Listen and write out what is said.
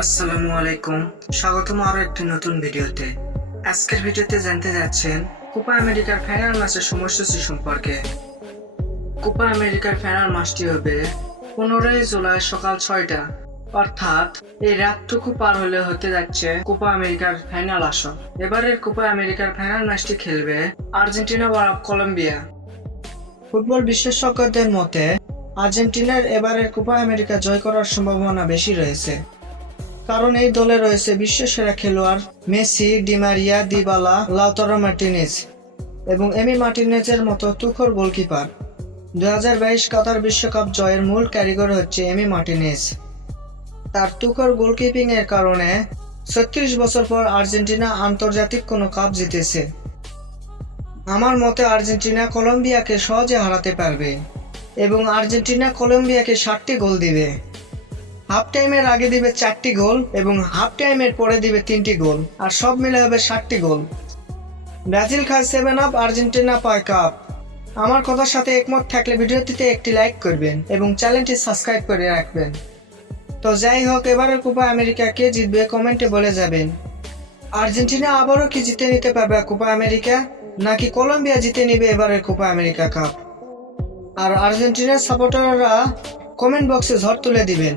আসসালামু আলাইকুম। স্বাগতম আরও একটি নতুন ভিডিওতে। আজকের ভিডিওতে জানতে যাচ্ছেন কোপা আমেরিকার ফাইনাল ম্যাচের সময়সূচি সম্পর্কে। কোপা আমেরিকার ফাইনাল ম্যাচটি হবে পনেরোই জুলাই সকাল ছয়টা। অর্থাৎ এই রাতটুকু পার হলে হতে যাচ্ছে কোপা আমেরিকার ফাইনাল আসর। এবারের কোপা আমেরিকার ফাইনাল ম্যাচটি খেলবে আর্জেন্টিনা বা কলম্বিয়া। ফুটবল বিশেষজ্ঞদের মতে, আর্জেন্টিনার এবারের কোপা আমেরিকা জয় করার সম্ভাবনা বেশি রয়েছে। কারণ এই দলে রয়েছে বিশ্বসেরা খেলোয়াড় Messi Di Maria Dybala, Lautaro Martinez এবং এমি মার্টিনেজের মতো তুখর গোলকিপার। দু কাতার বিশ্বকাপ জয়ের মূল কারিগর হচ্ছে এমি মার্টিনেজ। তার তুখর গোলকিপিং এর কারণে ছত্রিশ বছর পর আর্জেন্টিনা আন্তর্জাতিক কোনো কাপ জিতেছে। আমার মতে আর্জেন্টিনা কলম্বিয়াকে সহজে হারাতে পারবে এবং আর্জেন্টিনা কলম্বিয়াকে ষাটটি গোল দিবে। হাফ টাইমের আগে দিবে চারটি গোল এবং হাফ টাইমের পরে দিবে তিনটি গোল। আর সব মিলে হবে ষাটটি গোল। ব্রাজিল খায় সেভেন আপ আর্জেন্টিনা পায় কাপ আমার কথার সাথে একমত থাকলে ভিডিওটিতে একটি লাইক করবেন এবং চ্যানেলটি সাবস্ক্রাইব করে রাখবেন। তো যাই হোক, এবারের কোপা আমেরিকা কে জিতবে কমেন্টে বলে যাবেন। আর্জেন্টিনা আবারও কি জিতে নিতে পারবে কোপা আমেরিকা নাকি কলম্বিয়া জিতে নিবে এবারের কোপা আমেরিকা কাপ আর আর্জেন্টিনার সাপোর্টাররা কমেন্ট বক্সে ঝড় তুলে দিবেন।